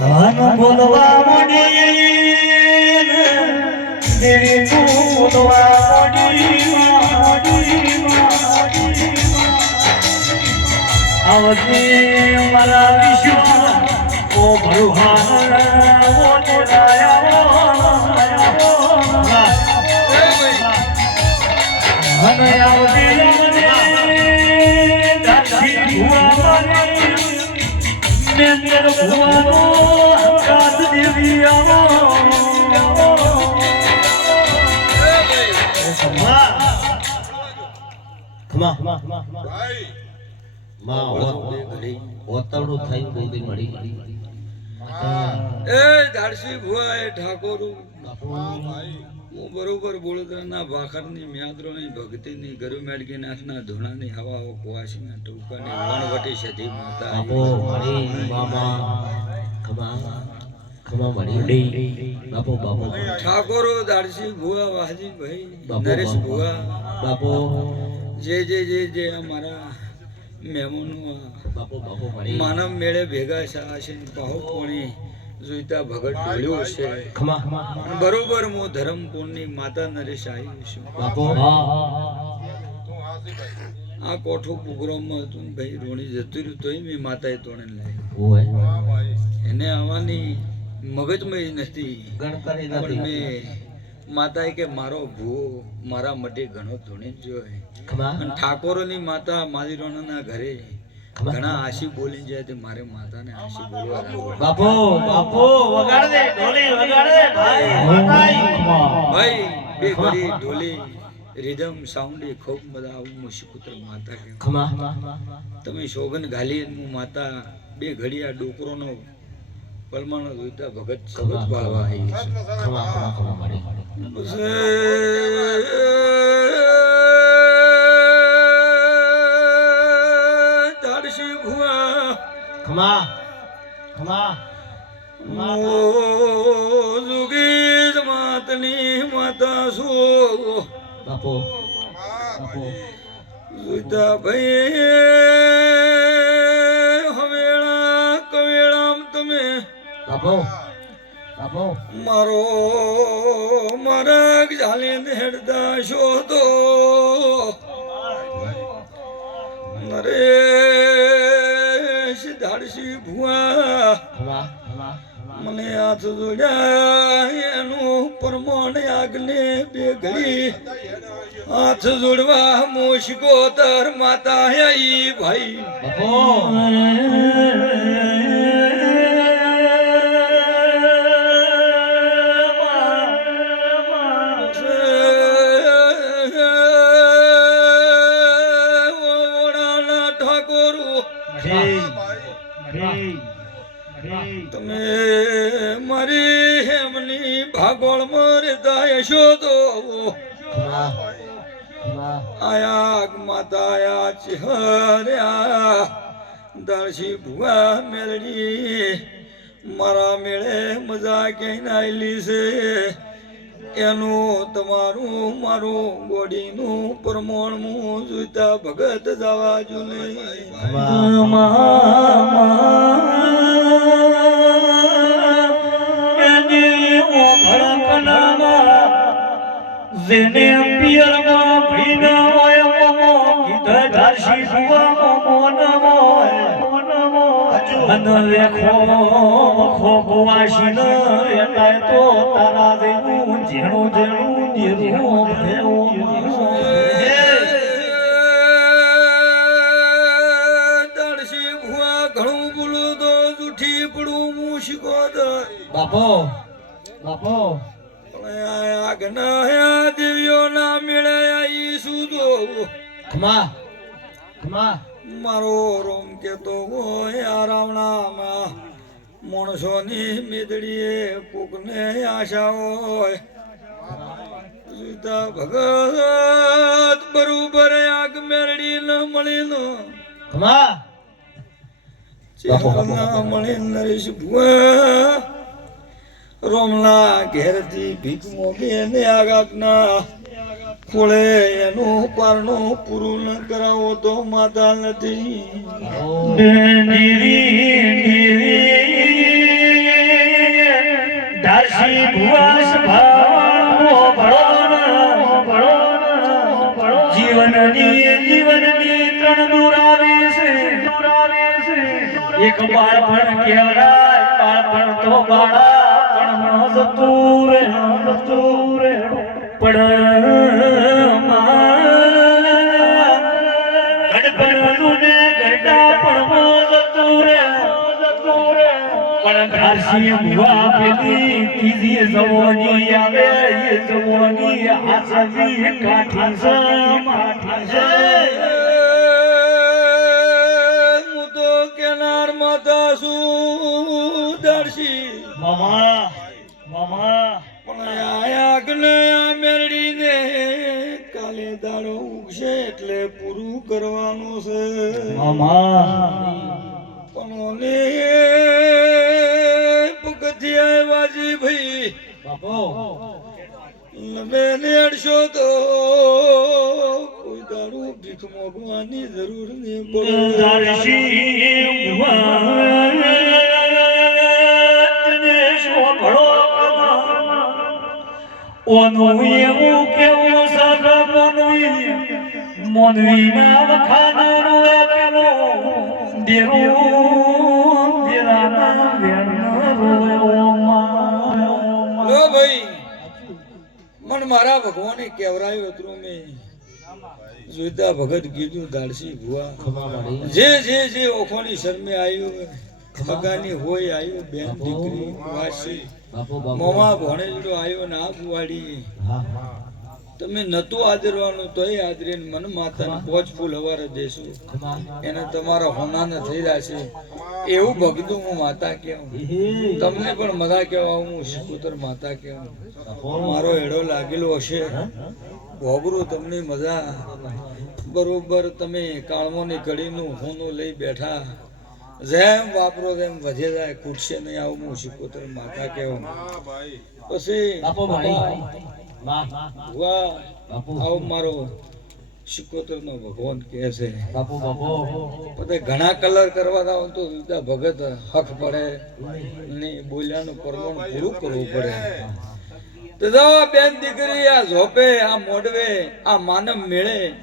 ધન બોલવા મોડી દેવી બોલવા મોડી આવતી મારા વિશ્વ ઓ ભગવાન. એ ઠાકોર. હા હું બરોબર બોળદરાના ભાખરની મ્યાદરોની ભક્તિની ગરુ મેળગી નાથના ધૂણાની હવાઓ કુવાસીના ટૂંકાની વણવટી સધી માતા મળી બાપો બાપો ઠાકોરો દાડસી ભુવા વાહજી ભાઈ નરેશ ભુવા. બાપો? જે જે જે જે અમારા મહેમાનો બાપો બાપો માનવ મેળે ભેગા છે પાહો કોણી જોઈતા ભગત ઢોળ્યો છે. બરોબર હું ધરમપુરની માતા નરેશ આવી છું. બાપો? આ કોઠો પ્રોગ્રામમાં હતું ભાઈ રોણી જતું રહ્યું તોય મેં માતાએ તોણે લાવી એને આવવાની મગજમાં નથી. ગણકરી પણ નથી. મેં માતાએ કે મારો ભૂ મારા માટે ઘણો ધૂણી જ જોય. ઠાકોરોની માતા મારી ઘરે ઘણા આશી બોલી જાય તે મારે માતાને આશી બોલવા બાપો બાપો વગાડ દે ઢોલી વગાડ દે ભાઈ ભાઈ બે ઘડી ઢોલી રિધમ સાઉન્ડ એ ખૂબ બધા આવું મુશીપુત્ર માતા કે તમે શોગન ઘાલી હું માતા બે ઘડી આ ડોકરોનો પલમાનો દુતા ભગત સગત પાળવા આવી છે ખમા ખમા ખમા મળી તારસી ભુવા ખમા ખમા જુગી માતની માતા છો બાપો બાપો જોઈતા ભાઈ બાપો બાપો. મારો મારા જાલી હેડતા શોધો નરેશ ધાડસી ભુવા મને હાથ જોડ્યા એનું પ્રમાણ આગને બે ઘડી હાથ જોડવા મોશકો તર માતા ભાઈ. બાપો. તમે મારી હેમની ભાગોળ મરતા દાય શોધો. આયાગ ખમા આયા માતા આયા ચિહર્યા. દર્શી ભુવા મેળડી મારા મેળે મજા ક્યાંય આવેલી છે એનું તમારું મારું બોડીનું પ્રમાણ હું જોઈતા ભગત જવા જો જેને પિયરમાં ભીના હોય મોમો કીધા ધારશી સુવા મોમો નમો અન લેખો વખો ગોવાશી ન એટાય તો તારા દેવું જેણું નીરું દળશી ઘણું બોલું તો જૂઠી પડું હું શીખો બાપો બાપો. આજ્ઞા દેવીઓ ના મેળે આઈ સુધો ખમા ખમા મારો રોમ કેતો હોય રાવણામાં. માણસોની મેદડીએ કોકને આશા હોય. સીતા ભગત બરોબર આગ મેળડી ન મળી ન ખમા ચેહરના મળી નરેશ ભુવા. રોમલા ઘેરથી ભીખ મોગે ને આગાતના ખોળે એનું પારણું પૂરું ન કરાવો તો માતા નથી. દાસી ભુવાસ ભાવણો ભળો જીવનની જીવનની ત્રણ દુરાવે એક બાળપણ કહેવાય બાળપણ તો બાળપણ રે જતું રે ગરડાપણમાં જતું રે પણ ઘાસી ભુવા પેલી ત્રીજી જવાની આવે એ જવાની આસાજી કાઠી છે છે. હું તો કેનાર માતા છું દર્શી મામા મેરડીને કાલે દાડો ઉગશે એટલે પૂરું કરવાનું છે. પણ પગથિયા વાજી ભાઈ. લબે નેડશો તો કોઈ દાડો ભીખ મોગવાની જરૂર નહીં પડે. ઓનું એવું કેવું સગા મનવી મનવી ના વખાણનું એકલું દેરું દેરાના વેણનો ભાઈ મન મારા ભગવાને કેવરાયું હતું મેં. જોઈતા ભગત કીધું દાળસી ભુવા. જે જે જે ઓખોની શરમે આવ્યું ખગાની હોય આવ્યું બેન દીકરી વાસી. મોમા ભણેલો આવ્યો ને આ બુવાડી તમે નતું આદરવાનું તોય આદરીને મન માતાને પોચ ફૂલ હવારે દેશું. એને તમારા હોનાને થઈ જશે. એવું ભગતું હું માતા કેવું? તમને પણ મજા કહેવા હું શિકોતર માતા કેવું? મારો એડો લાગેલો હશે. ભોગરું તમને મજા બરોબર તમે કાળમોની કડીનું હોનું લઈ બેઠા. જેમ વાપરો તેમ વધે જાય ખૂટશે નહીં આવું હું શીખોતર માતા કેવો પછી બાપો આવો મારો શિકોતર નો ભગવાન કે છે. બાપો બાપો. બધા ઘણા કલર કરવા જાવ તો જુદા ભગત હક પડે. ને બોલ્યાનું પરમાણ પૂરું કરવું પડે. તો બેન દીકરી આ ઝોપે આ મોડવે આ માનવ મેળે.